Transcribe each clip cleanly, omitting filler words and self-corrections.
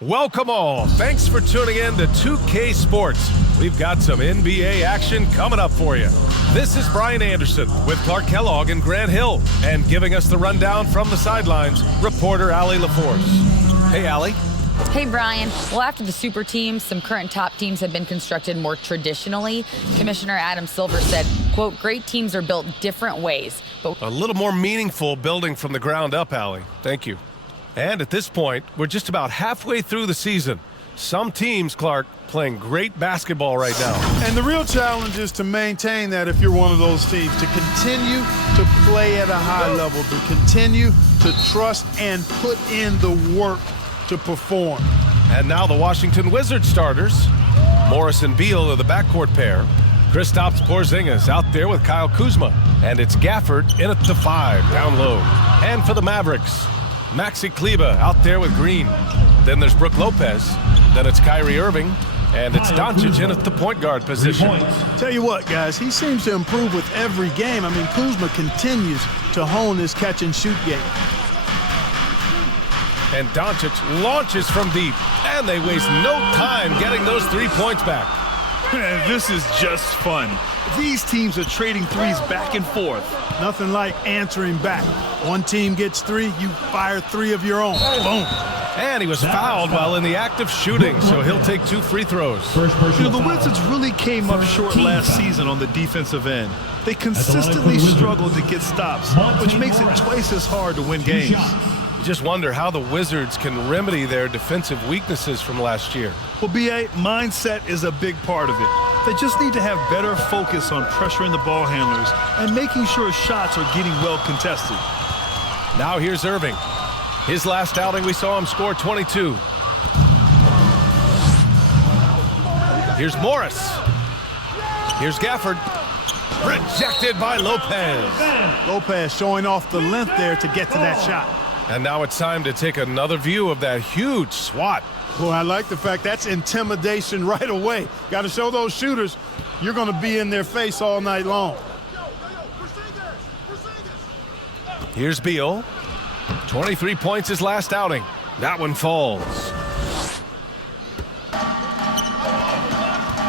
Welcome all. Thanks for tuning in to 2K Sports. We've got some NBA action coming up for you. This is Brian Anderson with Clark Kellogg and Grant Hill. And giving us the rundown from the sidelines, reporter Allie LaForce. Hey, Allie. Hey, Brian. Well, after the super teams, some current top teams have been constructed more traditionally. Commissioner Adam Silver said, quote, great teams are built different ways. But a little more meaningful building from the ground up, Allie. Thank you. And at this point, we're just about halfway through the season. Some teams, Clark, playing great basketball right now. And the real challenge is to maintain that if you're one of those teams, to continue to play at a high level, to continue to trust and put in the work to perform. And now the Washington Wizards starters. Morris and Beal are the backcourt pair. Kristaps Porzingis out there with Kyle Kuzma. And it's Gafford in at the 5, down low. And for the Mavericks, Maxi Kleber out there with Green. Then there's Brook Lopez. Then it's Kyrie Irving. And it's Doncic in at the point guard position. Tell you what, guys, he seems to improve with every game. I mean, Kuzma continues to hone his catch-and-shoot game. And Doncic launches from deep. And they waste no time getting those 3 points back. This is just fun. These teams are trading threes back and forth. Nothing like answering back. One team gets 3, you fire 3 of your own. Boom. And he was fouled while in the act of shooting, so he'll take 2 free throws. The Wizards really came up short last season on the defensive end. They consistently struggled to get stops, which makes it twice as hard to win games. You just wonder how the Wizards can remedy their defensive weaknesses from last year. Well, B.A., mindset is a big part of it. They just need to have better focus on pressuring the ball handlers and making sure shots are getting well contested. Now here's Irving. His last outing, we saw him score 22. Here's Morris. Here's Gafford. Rejected by Lopez. Lopez showing off the length there to get to that shot. And now it's time to take another view of that huge swat. Well, I like the fact that's intimidation right away. Got to show those shooters you're going to be in their face all night long. Here's Beal. 23 points his last outing. That one falls.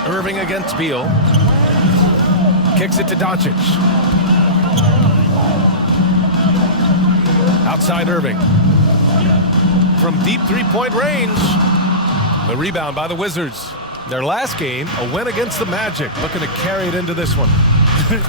Irving against Beal. Kicks it to Doncic. Outside Irving. From deep three-point range. The rebound by the Wizards. Their last game, a win against the Magic. Looking to carry it into this one.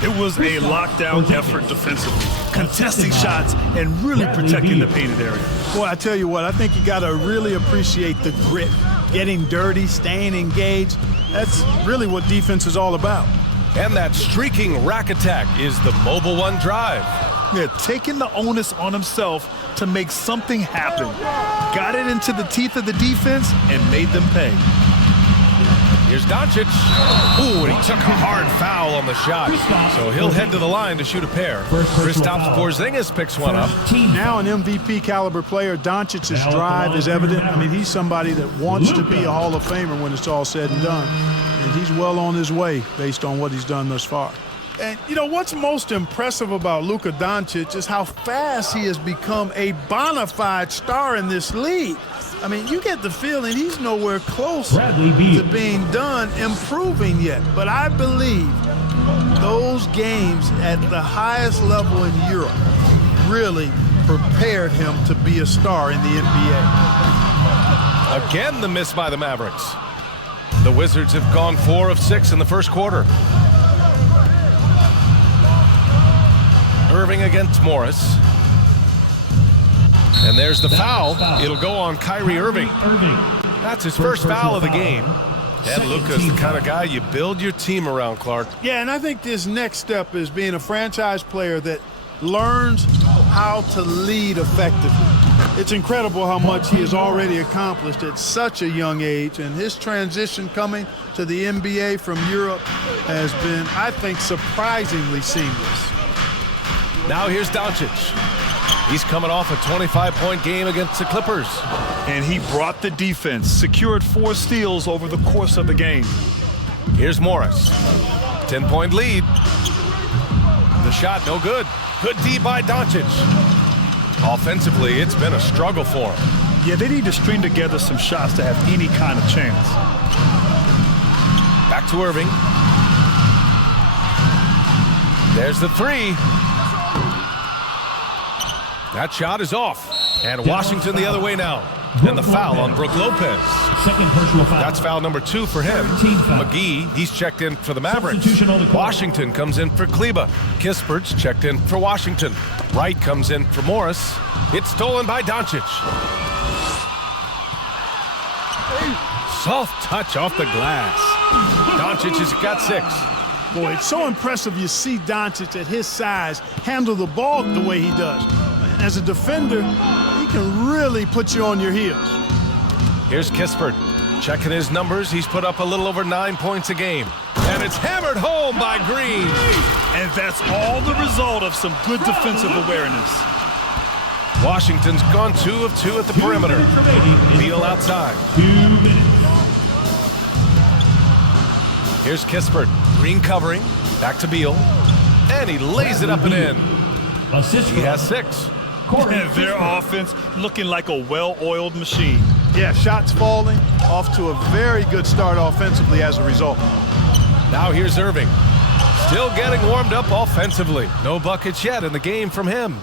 It was a lockdown effort defensively, contesting shots and really protecting the painted area. Boy, I tell you what, I think you got to really appreciate the grit, getting dirty, staying engaged. That's really what defense is all about. And that streaking rack attack is the Mobile One drive. Yeah, taking the onus on himself to make something happen. Got it into the teeth of the defense and made them pay. Here's Doncic. Ooh, and he took a hard foul on the shot. So he'll head to the line to shoot a pair. Kristaps Porzingis picks one up. Now an MVP caliber player, Doncic's drive is evident. I mean, he's somebody that wants to be a Hall of Famer when it's all said and done. And he's well on his way based on what he's done thus far. And, you know, what's most impressive about Luka Doncic is how fast he has become a bona fide star in this league. I mean, you get the feeling he's nowhere close to being done improving yet. But I believe those games at the highest level in Europe really prepared him to be a star in the NBA. Again, the miss by the Mavericks. The Wizards have gone 4 of 6 in the first quarter. Irving against Morris. And there's the foul. It'll go on Kyrie Irving. That's his first foul of the game. And Luka's the kind of guy you build your team around, Clark. Yeah, and I think this next step is being a franchise player that learns how to lead effectively. It's incredible how much he has already accomplished at such a young age, and his transition coming to the NBA from Europe has been, I think, surprisingly seamless. Now here's Doncic. He's coming off a 25-point game against the Clippers. And he brought the defense, secured 4 steals over the course of the game. Here's Morris. 10-point lead. The shot no good. Good D by Doncic. Offensively, it's been a struggle for him. Yeah, they need to string together some shots to have any kind of chance. Back to Irving. There's the three. That shot is off. And Washington the other way now. And the foul on Brook Lopez. Second personal foul. That's foul number 2 for him. McGee, he's checked in for the Mavericks. Washington comes in for Kleba. Kispert's checked in for Washington. Wright comes in for Morris. It's stolen by Doncic. Soft touch off the glass. Doncic has got 6. Boy, it's so impressive you see Doncic at his size handle the ball the way he does. As a defender, he can really put you on your heels. Here's Kispert. Checking his numbers, he's put up a little over 9 points a game. And it's hammered home by Green. And that's all the result of some good defensive awareness. Washington's gone 2 of 2 at the perimeter. Beal outside. 2 minutes. Here's Kispert. Green covering. Back to Beal. And he lays it up and in. He has 6. And their offense looking like a well-oiled machine. Yeah, shots falling. Off to a very good start offensively as a result. Now here's Irving. Still getting warmed up offensively. No buckets yet in the game from him.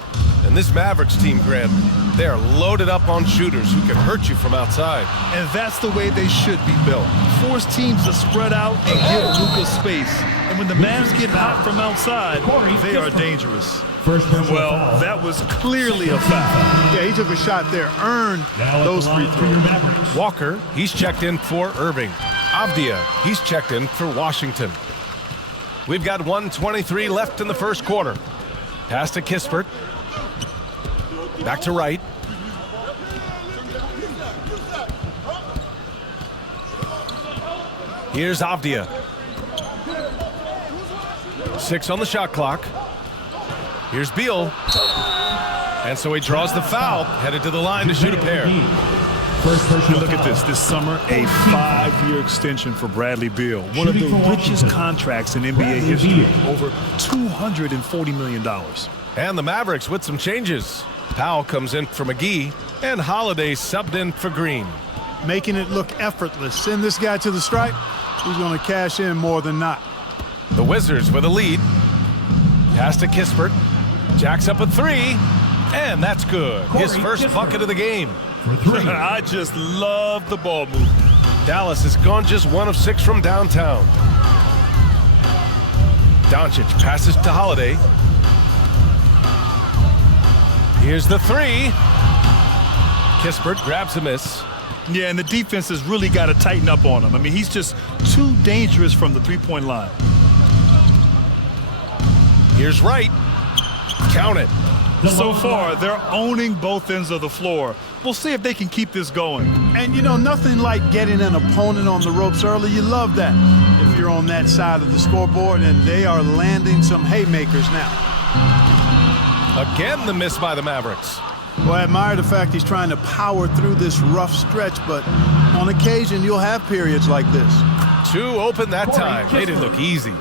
And this Mavericks team, Grant, they are loaded up on shooters who can hurt you from outside. And that's the way they should be built. Force teams to spread out and give Luka space. And when the Mavs get hot from outside, they are dangerous. Well, that was clearly a foul. Yeah, he took a shot there, earned those free throws. Walker, he's checked in for Irving. Avdia, he's checked in for Washington. We've got 1:23 left in the first quarter. Pass to Kispert. Back to Wright. Here's Avdia. 6 on the shot clock. Here's Beal. And so he draws the foul, headed to the line to shoot a pair. Look at this. This summer, a 5-year extension for Bradley Beal. One of the richest contracts in NBA history. Over $240 million. And the Mavericks with some changes. Powell comes in for McGee, and Holiday subbed in for Green. Making it look effortless. Send this guy to the stripe. He's going to cash in more than not. The Wizards with a lead. Pass to Kispert. Jacks up a 3, and that's good. His first bucket of the game. I just love the ball movement. Dallas has gone just 1 of 6 from downtown. Doncic passes to Holiday. Here's the 3. Kispert grabs a miss. Yeah, and the defense has really got to tighten up on him. I mean, he's just too dangerous from the three-point line. Here's Wright. Count it. So far, they're owning both ends of the floor. We'll see if they can keep this going. And, you know, nothing like getting an opponent on the ropes early. You love that if you're on that side of the scoreboard, and they are landing some haymakers now. Again, the miss by the Mavericks. Well, I admire the fact he's trying to power through this rough stretch, but on occasion, you'll have periods like this. 2 open that time. They didn't look easy.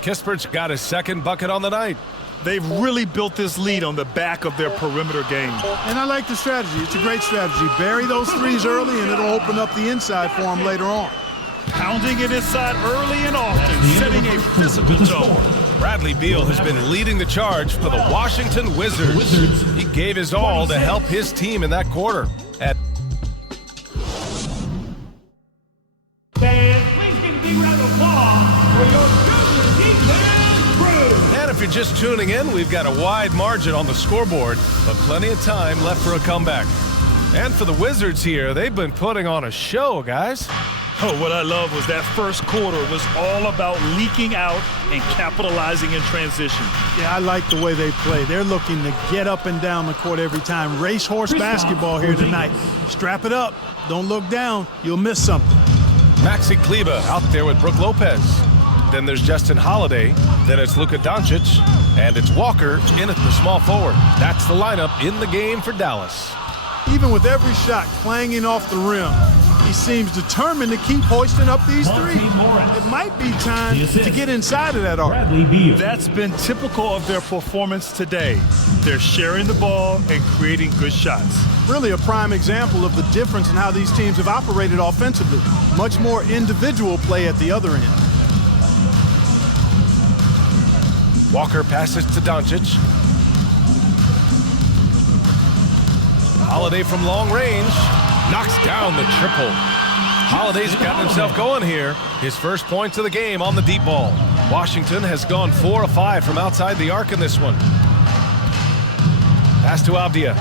Kispert's got his second bucket on the night. They've really built this lead on the back of their perimeter game. And I like the strategy. It's a great strategy. Bury those threes early, and it'll open up the inside for them later on. Pounding it inside early and often, setting a physical tone. Bradley Beal has been leading the charge for the Washington Wizards. He gave his all to help his team in that quarter. Fans, please give a big round of applause for your junior defense crew. And if you're just tuning in, we've got a wide margin on the scoreboard, but plenty of time left for a comeback. And for the Wizards here, they've been putting on a show, guys. Oh, what I love was that first quarter was all about leaking out and capitalizing in transition. Yeah, I like the way they play. They're looking to get up and down the court every time. Racehorse basketball here tonight. Strap it up. Don't look down. You'll miss something. Maxi Kleba out there with Brook Lopez. Then there's Justin Holiday. Then it's Luka Doncic. And it's Walker in at the small forward. That's the lineup in the game for Dallas. Even with every shot clanging off the rim, He seems determined to keep hoisting up these threes. It might be time to get inside of that arc. That's been typical of their performance today. They're sharing the ball and creating good shots. Really a prime example of the difference in how these teams have operated offensively. Much more individual play at the other end. Walker passes to Doncic. Holiday from long range knocks down the triple. Holiday's gotten himself going here. His first points of the game on the deep ball. Washington has gone 4 of 5 from outside the arc in this one. Pass to Avdia.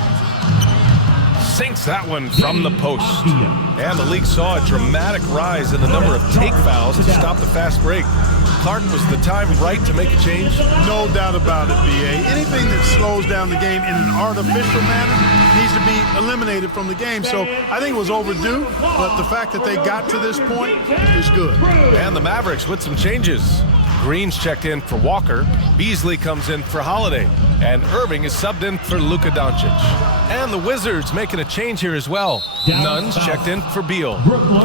Sinks that one from the post. And the league saw a dramatic rise in the number of take fouls to stop the fast break. Clark, was the time right to make a change? No doubt about it, B.A. Anything that slows down the game in an artificial manner needs to be eliminated from the game. So I think it was overdue, but the fact that they got to this point is good. And the Mavericks with some changes. Green's checked in for Walker. Beasley comes in for Holiday. And Irving is subbed in for Luka Doncic. And the Wizards making a change here as well. Nunn's checked in for Beal.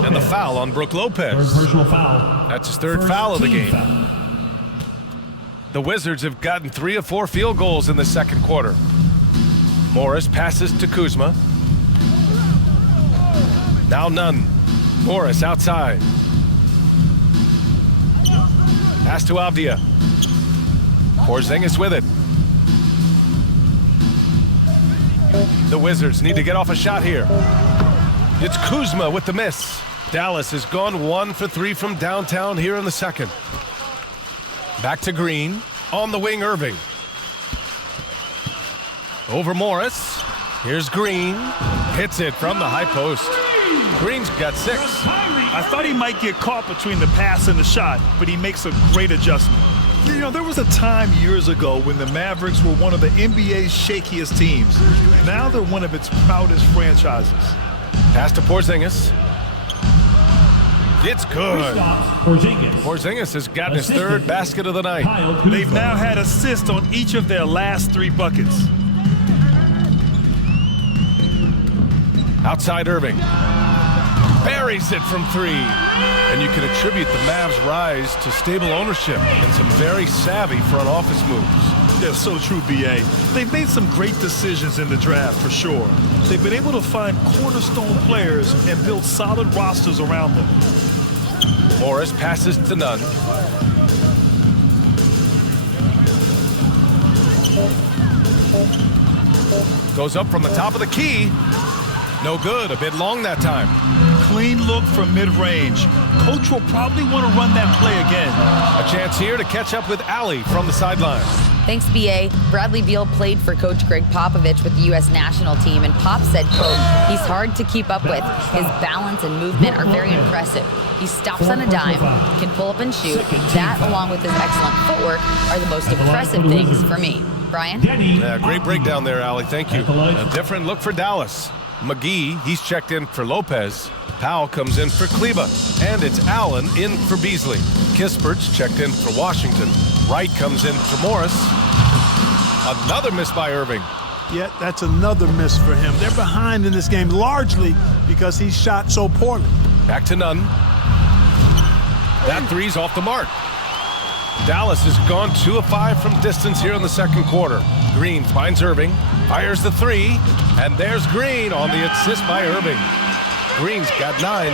And the foul on Brook Lopez. That's his third foul of the game. The Wizards have gotten 3 of 4 field goals in the second quarter. Morris passes to Kuzma. Now Nunn. Morris outside. Pass to Avdia. Porzingis with it. The Wizards need to get off a shot here. It's Kuzma with the miss. Dallas has gone 1 for 3 from downtown here in the second. Back to Green. On the wing, Irving. Over Morris. Here's Green. Hits it from the high post. Green's got 6. I thought he might get caught between the pass and the shot, but he makes a great adjustment. You know, there was a time years ago when the Mavericks were one of the NBA's shakiest teams. Now they're one of its proudest franchises. Pass to Porzingis. It's good. Porzingis has gotten his third basket of the night. They've now had assists on each of their last 3 buckets. Outside Irving. Buries it from 3. And you can attribute the Mavs' rise to stable ownership and some very savvy front office moves. They're so true, B.A. They've made some great decisions in the draft, for sure. They've been able to find cornerstone players and build solid rosters around them. Morris passes to Nunn. Goes up from the top of the key. No good, a bit long that time. Clean look from mid-range. Coach will probably want to run that play again. A chance here to catch up with Allie from the sideline. Thanks, B.A. Bradley Beal played for Coach Greg Popovich with the U.S. national team, and Pop said, quote, he's hard to keep up with. His balance and movement are very impressive. He stops on a dime, can pull up and shoot. That, along with his excellent footwork, are the most impressive things for me. Brian? Yeah, great breakdown there, Allie. Thank you. A different look for Dallas. McGee, he's checked in for Lopez. Powell comes in for Kleba. And it's Allen in for Beasley. Kispert's checked in for Washington. Wright comes in for Morris. Another miss by Irving. Yet that's another miss for him. They're behind in this game largely because he shot so poorly. Back to Nunn. That three's off the mark. Dallas has gone 2 of 5 from distance here in the second quarter. Green finds Irving, fires the 3, and there's Green on the assist by Irving. Green's got 9.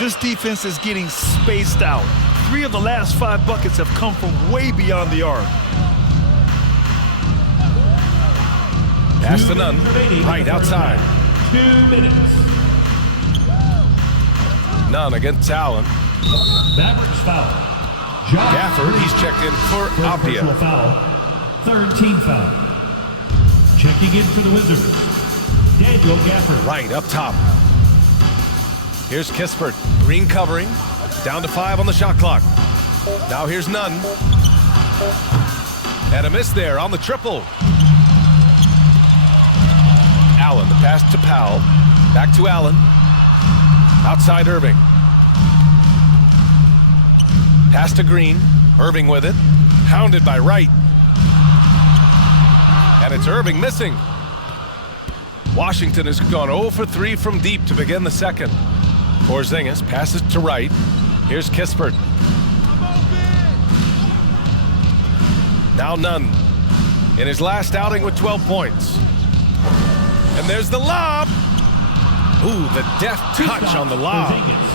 This defense is getting spaced out. 3 of the last 5 buckets have come from way beyond the arc. Pass to Nunn, right outside. 2 minutes. Nunn against Allen. Mavericks foul. Gafford, he's checked in for Avdia. Foul. Third team foul. Checking in for the Wizards, Daniel Gafford. Right up top. Here's Kispert. Green covering. Down to 5 on the shot clock. Now here's Nunn. And a miss there on the triple. Allen, the pass to Powell. Back to Allen. Outside Irving. Pass to Green. Irving with it. Hounded by Wright. And it's Irving missing. Washington has gone 0 for 3 from deep to begin the second. Porzingis passes to right. Here's Kispert. Now Nunn in his last outing with 12 points. And there's the lob. Ooh, the deft touch on the lob.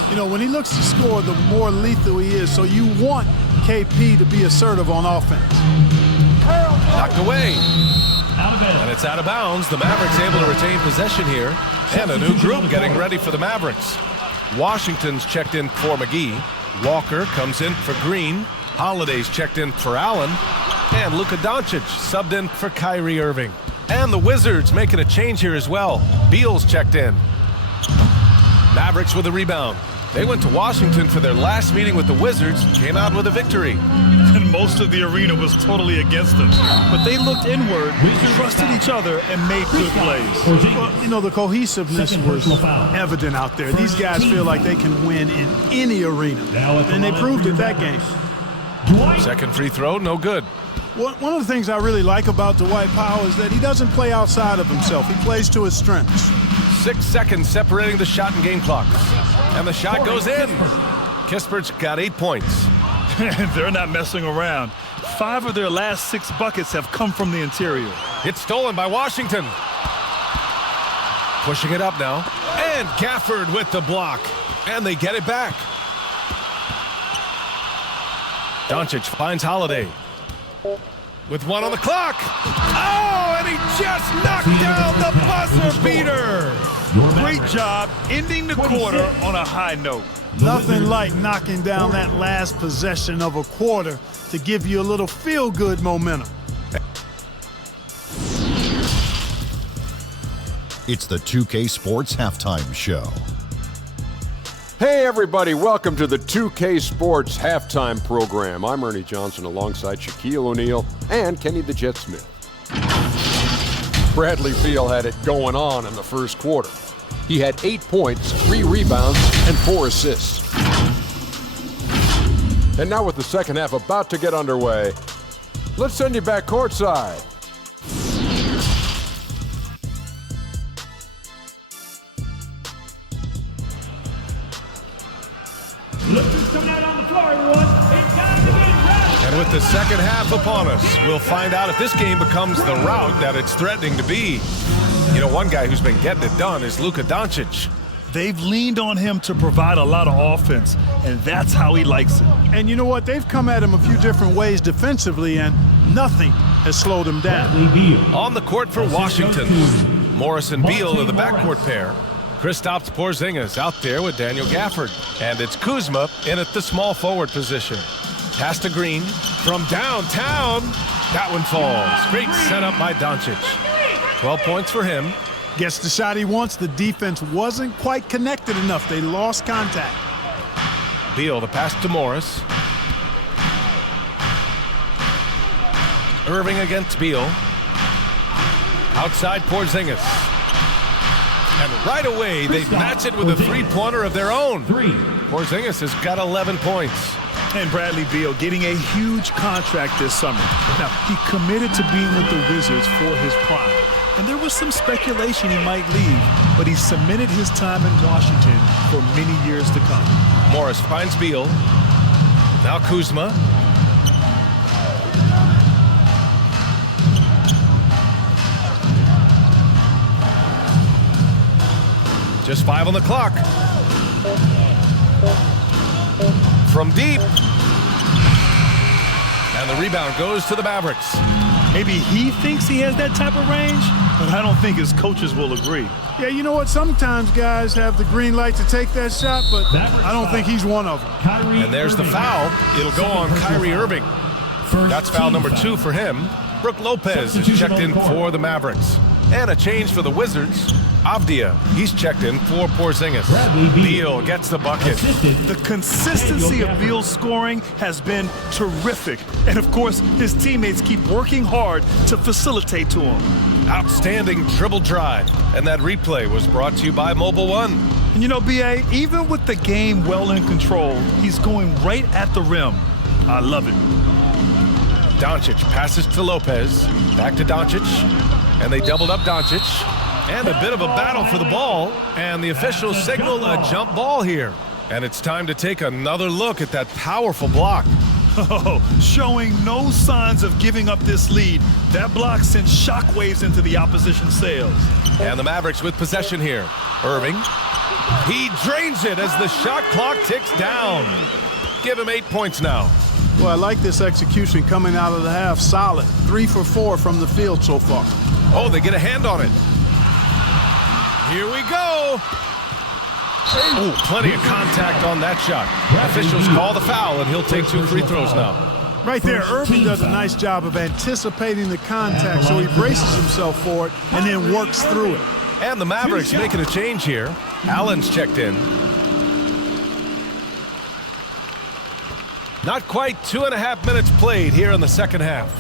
You know, when he looks to score, the more lethal he is. So you want KP to be assertive on offense. Knocked away. And it's out of bounds. The Mavericks able to retain possession here. And a new group getting ready for the Mavericks. Washington's checked in for McGee. Walker comes in for Green. Holiday's checked in for Allen. And Luka Doncic subbed in for Kyrie Irving. And the Wizards making a change here as well. Beal's checked in. Mavericks with a rebound. They went to Washington for their last meeting with the Wizards, came out with a victory. And most of the arena was totally against them. But they looked inward, trusted each other, and made good plays. Well, you know, the cohesiveness was evident out there. These guys feel like they can win in any arena. And they proved it that game. Second free throw, no good. One of the things I really like about Dwight Powell is that he doesn't play outside of himself. He plays to his strengths. 6 seconds separating the shot and game clocks. And the shot goes in. Kispert's got 8 points. They're not messing around. 5 of their last 6 buckets have come from the interior. It's stolen by Washington. Pushing it up now. And Gafford with the block. And they get it back. Doncic finds Holiday. With 1 on the clock. Oh, and he just knocked down the buzzer beater. Great job ending the quarter on a high note. Nothing like knocking down that last possession of a quarter to give you a little feel-good momentum. It's the 2K Sports Halftime Show. Hey everybody, welcome to the 2K Sports Halftime Program. I'm Ernie Johnson alongside Shaquille O'Neal and Kenny the Jet Smith. Bradley Beal had it going on in the first quarter. He had 8 points, 3 rebounds, and 4 assists. And now with the second half about to get underway, let's send you back courtside. And with the second half upon us, we'll find out if this game becomes the rout that it's threatening to be. You know, one guy who's been getting it done is Luka Doncic. They've leaned on him to provide a lot of offense, and that's how he likes it. And you know what? They've come at him a few different ways defensively, and nothing has slowed him down. On the court for Washington, Morris and Beal are the backcourt pair. Kristaps Porzingis out there with Daniel Gafford. And it's Kuzma in at the small forward position. Pass to Green from downtown. That one falls. Great setup by Doncic. 12 points for him. Gets the shot he wants. The defense wasn't quite connected enough. They lost contact. Beal, the pass to Morris. Irving against Beal. Outside Porzingis. And right away, they match it with a three-pointer of their own. Porzingis has got 11 points. And Bradley Beal getting a huge contract this summer. Now, he committed to being with the Wizards for his prime. And there was some speculation he might leave, but he cemented his time in Washington for many years to come. Morris finds Beal. Now Kuzma. Just 5 on the clock. From deep. And the rebound goes to the Mavericks. Maybe he thinks he has that type of range, but I don't think his coaches will agree. Yeah, you know what? Sometimes guys have the green light to take that shot, but I don't think he's one of them. And there's the foul. It'll go on Kyrie Irving. That's foul number 2 for him. Brook Lopez is checked in for the Mavericks. And a change for the Wizards. Avdia, he's checked in for Porzingis. Beal gets the bucket. The consistency of Beal's scoring has been terrific. And of course, his teammates keep working hard to facilitate to him. Outstanding dribble drive. And that replay was brought to you by Mobile One. And you know, B.A., even with the game well in control, he's going right at the rim. I love it. Doncic passes to Lopez. Back to Doncic. And they doubled up Doncic. And a bit of a battle for the ball, and the officials signal a jump ball here. And it's time to take another look at that powerful block. Oh, showing no signs of giving up this lead. That block sends shockwaves into the opposition sails. And the Mavericks with possession here. Irving. He drains it as the shot clock ticks down. Give him 8 points now. Well, I like this execution coming out of the half. Solid. 3 for 4 from the field so far. Oh, they get a hand on it. Here we go. Oh, plenty of contact on that shot. Officials call the foul, and he'll take 2 free throws now. Right there, Irving does a nice job of anticipating the contact, so he braces himself for it and then works through it. And the Mavericks making a change here. Allen's checked in. Not quite 2.5 minutes played here in the second half.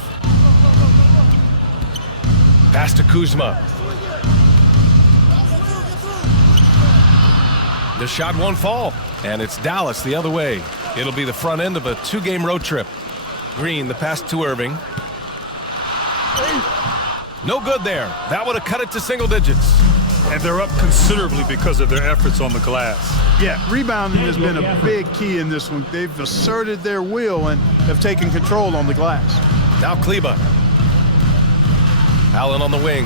Pass to Kuzma. The shot won't fall, and it's Dallas the other way. It'll be the front end of a 2-game road trip. Green, the pass to Irving. No good there. That would have cut it to single digits. And they're up considerably because of their efforts on the glass. Yeah, rebounding has been a big key in this one. They've asserted their will and have taken control on the glass. Now Kleba. Allen on the wing.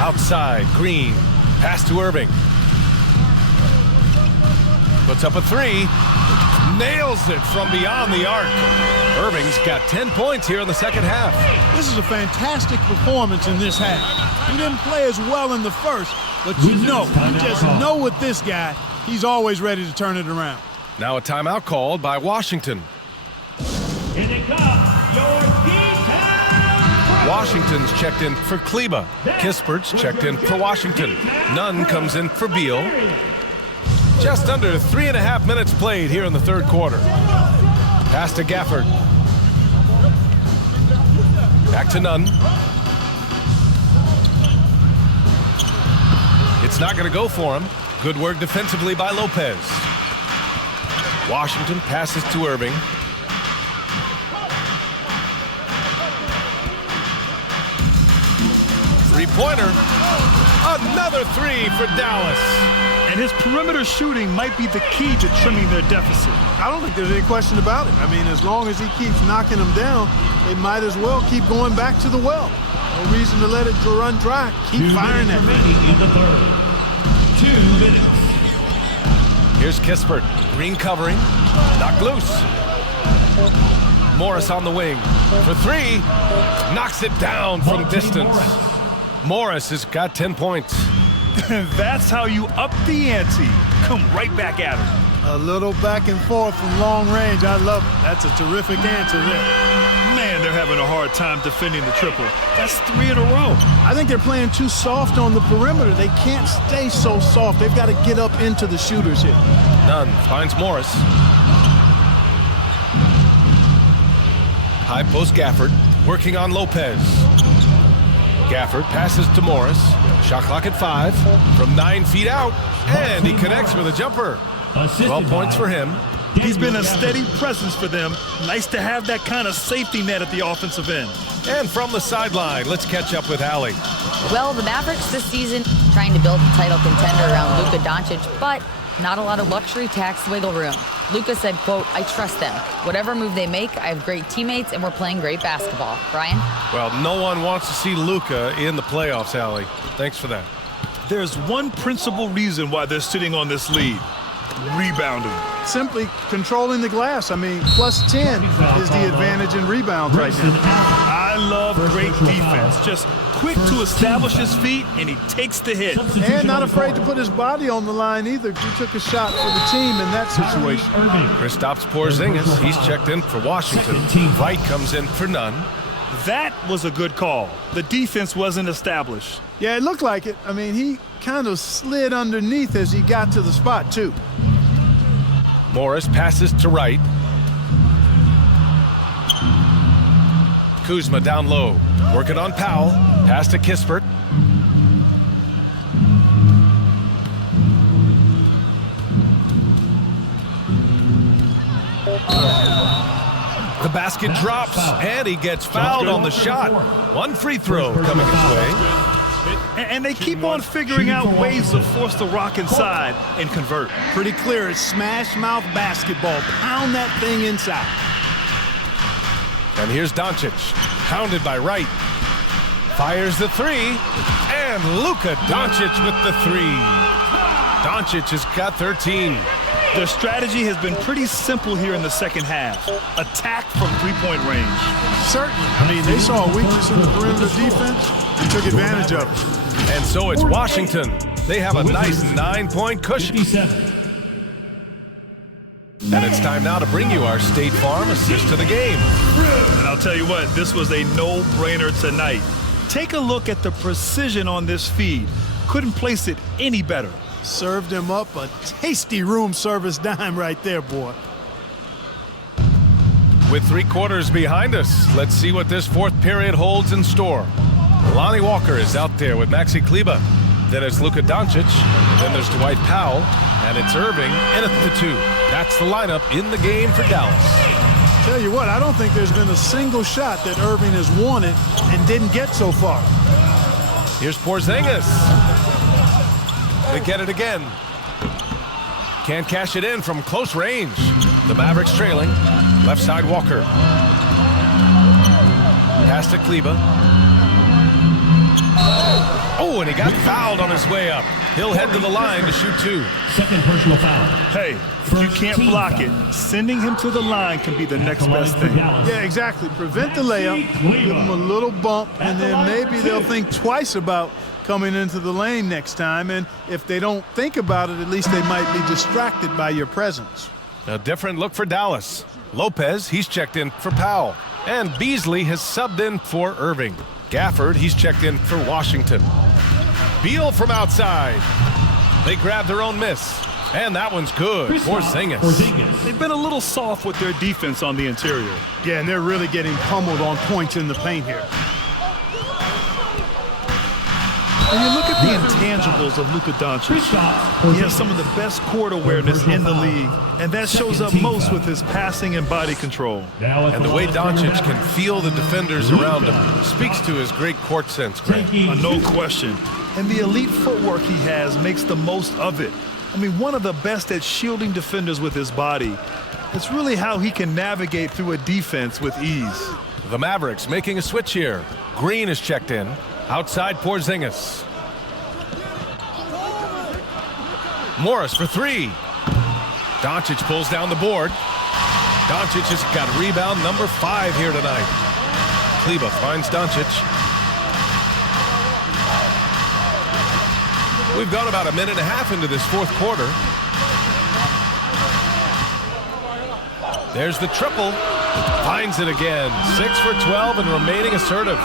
Outside, Green. Pass to Irving. Puts up a 3. Nails it from beyond the arc. Irving's got 10 points here in the second half. This is a fantastic performance in this half. He didn't play as well in the first, but you just know with this guy, he's always ready to turn it around. Now a timeout called by Washington. Here they come, your D-Town. Washington's checked in for Kleba. Kispert's checked in for Washington. Nunn comes in for Beal. Just under 3.5 minutes played here in the third quarter. Pass to Gafford. Back to Nunn. It's not going to go for him. Good work defensively by Lopez. Washington passes to Irving. Three-pointer. Another 3 for Dallas. And his perimeter shooting might be the key to trimming their deficit. I don't think there's any question about it. I mean, as long as he keeps knocking them down, they might as well keep going back to the well. No reason to let it run dry. Keep firing that remaining in the third. 2 minutes. Here's Kispert. Green covering. Knocked loose. Morris on the wing. For 3. Knocks it down from distance. Morris has got 10 points. That's how you up the ante. Come right back at him. A little back and forth from long range. I love it. That's a terrific answer there. Man, they're having a hard time defending the triple. That's 3 in a row. I think they're playing too soft on the perimeter. They can't stay so soft. They've got to get up into the shooters here. Nunn finds Morris. High post Gafford, working on Lopez. Gafford passes to Morris. Shot clock at 5 from 9 feet out, and he connects with a jumper. 12 points for him. He's been a steady presence for them. Nice to have that kind of safety net at the offensive end. And from the sideline, let's catch up with Allie. Well, the Mavericks this season trying to build a title contender around Luka Doncic, but not a lot of luxury tax wiggle room. Luka said, quote, "I trust them. Whatever move they make, I have great teammates and we're playing great basketball." Brian? Well, no one wants to see Luka in the playoffs, Allie. Thanks for that. There's one principal reason why they're sitting on this lead. Rebounding. Simply controlling the glass. I mean, plus 10 is the advantage in rebounds right now. I love great defense. Just quick to establish his feet, and he takes the hit. And not afraid to put his body on the line either. He took a shot for the team in that situation. Kristaps Porzingis, he's checked in for Washington. Wright comes in for Nunn. That was a good call. The defense wasn't established. Yeah, it looked like it. I mean, he kind of slid underneath as he got to the spot, too. Morris passes to Wright. Kuzma down low. Working on Powell. Pass to Kispert. The basket drops, and he gets fouled on the shot. One free throw coming his way. And they keep on figuring out ways to force the rock inside and convert. Pretty clear. It's smash mouth basketball. Pound that thing inside. And here's Doncic, pounded by Wright. Fires the three, and Luka Doncic with the three. Doncic has got 13. Their strategy has been pretty simple here in the second half. Attack from three-point range. Certainly. I mean, they saw a weakness in the perimeter defense and took advantage of it. And so it's Washington. They have a nice 9-point cushion. 57. And it's time now to bring you our State Farm assist to the game. And I'll tell you what, this was a no-brainer tonight. Take a look at the precision on this feed. Couldn't place it any better. Served him up a tasty room service dime right there, boy. With 3 quarters behind us, let's see what this fourth period holds in store. Lonnie Walker is out there with Maxi Kleber. Then it's Luka Doncic. Then there's Dwight Powell. And it's Irving in at the 2. That's the lineup in the game for Dallas. Tell you what, I don't think there's been a single shot that Irving has wanted and didn't get so far. Here's Porzingis. They get it again. Can't cash it in from close range. The Mavericks trailing. Left side Walker. Pass to Kleber. Oh, and he got fouled on his way up. He'll head to the line to shoot 2. Second personal foul. Hey, if you can't block it, sending him to the line can be the next best thing. Yeah, exactly. Prevent the layup, give them a little bump, and then maybe they'll think twice about coming into the lane next time. And if they don't think about it, at least they might be distracted by your presence. A different look for Dallas. Lopez, he's checked in for Powell. And Beasley has subbed in for Irving. Gafford, he's checked in for Washington. Beal from outside. They grab their own miss. And that one's good. Porzingis. They've been a little soft with their defense on the interior. Yeah, and they're really getting pummeled on points in the paint here. When you look at the intangibles of Luka Doncic, he has some of the best court awareness in the league, and that shows up most with his passing and body control. And the way Doncic can feel the defenders around him speaks to his great court sense, Grant. No question. And the elite footwork he has makes the most of it. I mean, one of the best at shielding defenders with his body. It's really how he can navigate through a defense with ease. The Mavericks making a switch here. Green is checked in. Outside Porzingis. Morris for 3. Doncic pulls down the board. Doncic has got rebound number 5 here tonight. Kleber finds Doncic. We've gone about a minute and a half into this fourth quarter. There's the triple. Finds it again. 6 for 12 and remaining assertive.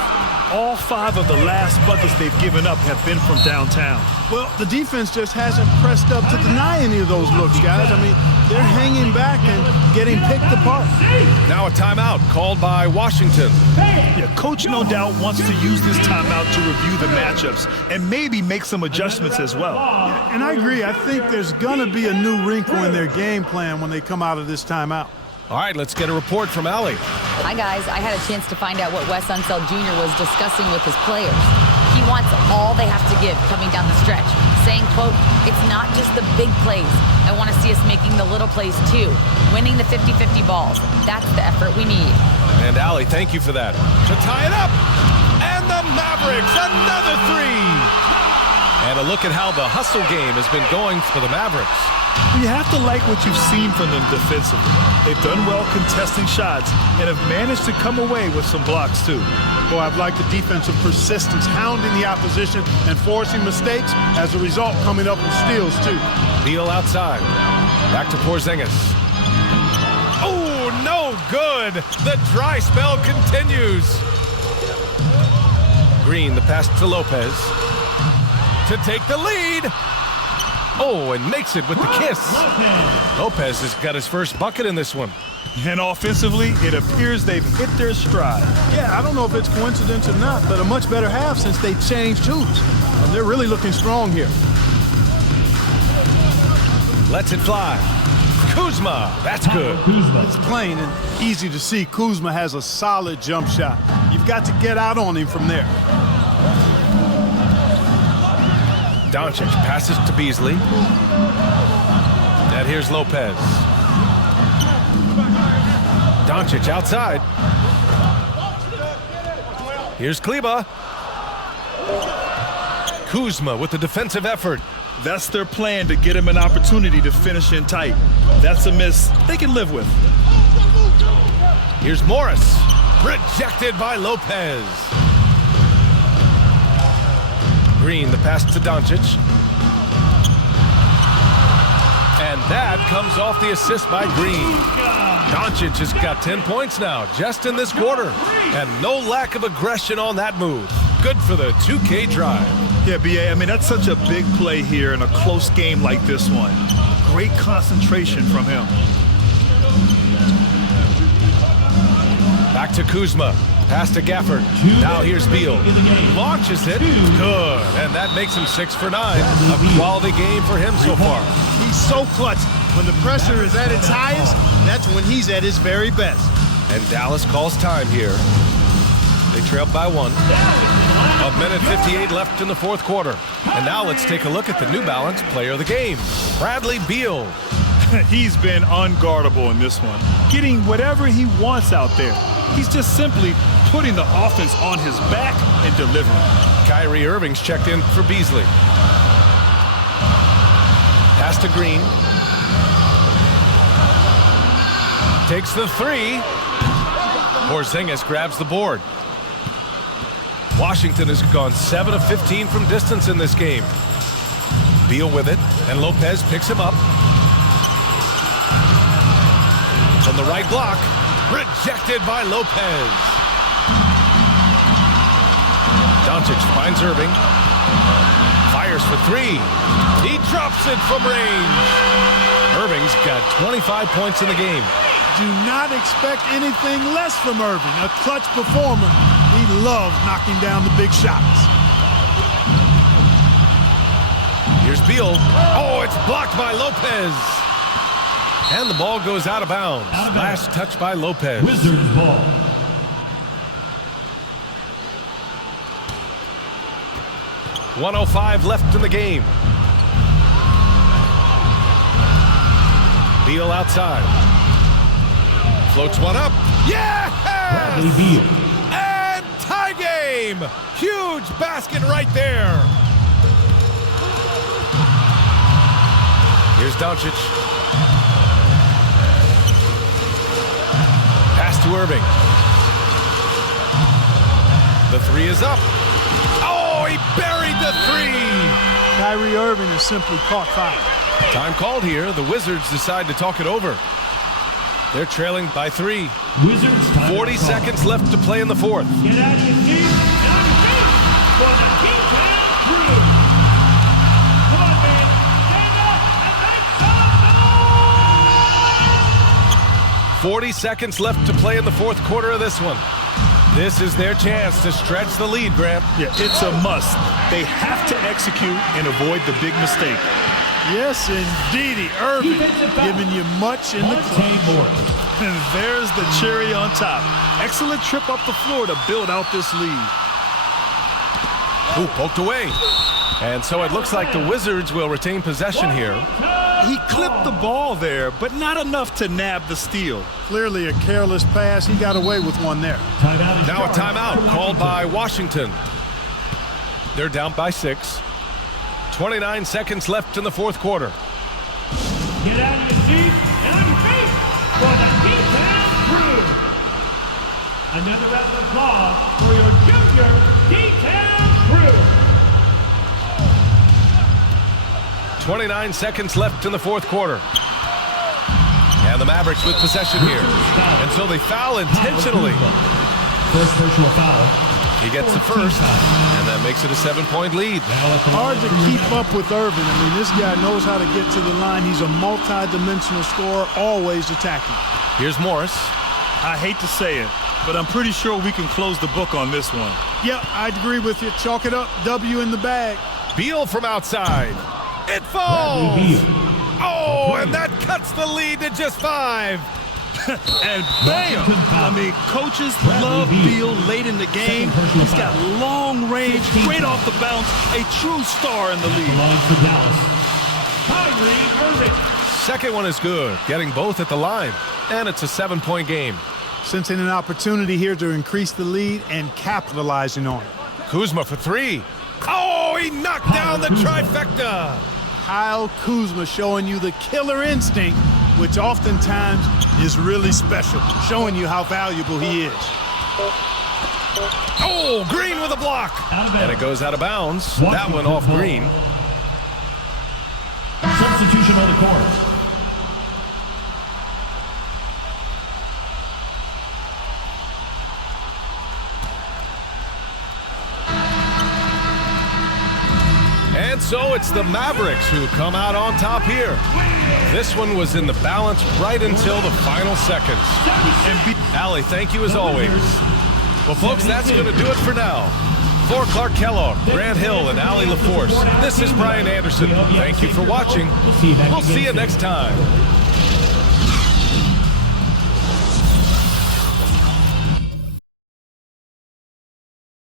All 5 of the last buckets they've given up have been from downtown. Well, the defense just hasn't pressed up to deny any of those looks, guys. I mean, they're hanging back and getting picked apart. Now a timeout called by Washington. Yeah, coach no doubt wants to use this timeout to review the matchups and maybe make some adjustments as well. Yeah, and I agree. I think there's going to be a new wrinkle in their game plan when they come out of this timeout. All right, let's get a report from Allie. Hi, guys. I had a chance to find out what Wes Unseld Jr. was discussing with his players. He wants all they have to give coming down the stretch, saying, quote, "It's not just the big plays. I want to see us making the little plays, too. Winning the 50-50 balls. That's the effort we need." And Allie, thank you for that. To tie it up. And the Mavericks, another 3. And a look at how the hustle game has been going for the Mavericks. You have to like what you've seen from them defensively. They've done well contesting shots and have managed to come away with some blocks, too. Boy, I've liked the defensive persistence, hounding the opposition and forcing mistakes. As a result, coming up with steals, too. Beal outside. Back to Porzingis. Oh, no good. The dry spell continues. Green, the pass to Lopez. To take the lead. Oh, and makes it with the kiss. Lopez has got his first bucket in this one. And offensively, it appears they've hit their stride. Yeah, I don't know if it's coincidence or not, but a much better half since they changed hoops. And they're really looking strong here. Lets it fly. Kuzma, that's good. It's plain and easy to see Kuzma has a solid jump shot. You've got to get out on him from there. Doncic passes to Beasley. And here's Lopez. Doncic outside. Here's Kleba. Kuzma with the defensive effort. That's their plan, to get him an opportunity to finish in tight. That's a miss they can live with. Here's Morris. Rejected by Lopez. Green, the pass to Doncic. And that comes off the assist by Green. Doncic has got 10 points now, just in this quarter. And no lack of aggression on that move. Good for the 2K drive. Yeah, B.A., I mean, that's such a big play here in a close game like this one. Great concentration from him. Back to Kuzma. Pass to Gafford. Now here's Beal. Launches it. Good. And that makes him 6 for 9. A quality game for him so far. He's so clutch. When the pressure is at its highest, that's when he's at his very best. And Dallas calls time here. They trail by 1. A minute 58 left in the fourth quarter. And now let's take a look at the New Balance player of the game, Bradley Beal. He's been unguardable in this one, getting whatever he wants out there. He's just simply putting the offense on his back and delivering. Kyrie Irving's checked in for Beasley. Pass to Green. Takes the 3. Porzingis grabs the board. Washington has gone 7 of 15 from distance in this game. Beal with it, and Lopez picks him up. From the right block, rejected by Lopez. Doncic finds Irving. Fires for 3. He drops it from range. Irving's got 25 points in the game. Do not expect anything less from Irving, a clutch performer. He loves knocking down the big shots. Here's Beal. Oh, it's blocked by Lopez. And the ball goes out of bounds. Last touch by Lopez. Wizards ball. .105 left in the game. Beal outside. Floats one up. Yes! Bradley Beal. And tie game. Huge basket right there. Here's Doncic. Pass to Irving. The 3 is up. Oh, he buried the 3. Kyrie Irving has simply caught fire. Time called here. The Wizards decide to talk it over. They're trailing by 3. Wizards time 40 seconds left to play in the fourth. Get out of your seat. Get on your feet. For the T-Town crew. Come on, man. Stand up and make some noise. 40 seconds left to play in the fourth quarter of this one. This is their chance to stretch the lead, Graham. Yeah, it's a must. They have to execute and avoid the big mistake. Yes, indeedy. Irving giving you much in the clutch. And there's the cherry on top. Excellent trip up the floor to build out this lead. Ooh, poked away. And so it looks like the Wizards will retain possession here. He clipped the ball there, but not enough to nab the steal. Clearly a careless pass. He got away with one there. Now a timeout called by Washington. They're down by 6. 29 seconds left in the fourth quarter. Get out of your seat and on your feet for the T-Town crew. Another round of applause for your junior T-Town crew. 29 seconds left in the fourth quarter. And the Mavericks with possession here. And so they foul intentionally. First personal foul. He gets the first, and that makes it a 7-point lead. Hard to keep up with Irving. I mean, this guy knows how to get to the line. He's a multi-dimensional scorer, always attacking. Here's Morris. I hate to say it, but I'm pretty sure we can close the book on this one. Yeah, I'd agree with you. Chalk it up. W in the bag. Beal from outside. It falls. Oh, and that cuts the lead to just 5. And bam! I mean, coaches love Beal late in the game. He's got long range, great off the bounce, a true star in the league. Second one is good, getting both at the line. And it's a 7-point game. Sensing an opportunity here to increase the lead and capitalizing on it. Kuzma for 3. Oh, he knocked down the trifecta. Kyle Kuzma showing you the killer instinct, which oftentimes is really special, showing you how valuable he is. Oh, Green with a block. And it goes out of bounds. That one off Green. Substitution on the court. And so it's the Mavericks who come out on top here. This one was in the balance right until the final seconds. And Allie, thank you as always. Well, folks, that's going to do it for now. For Clark Kellogg, Grant Hill, and Allie LaForce, this is Brian Anderson. Thank you for watching. We'll see you next time.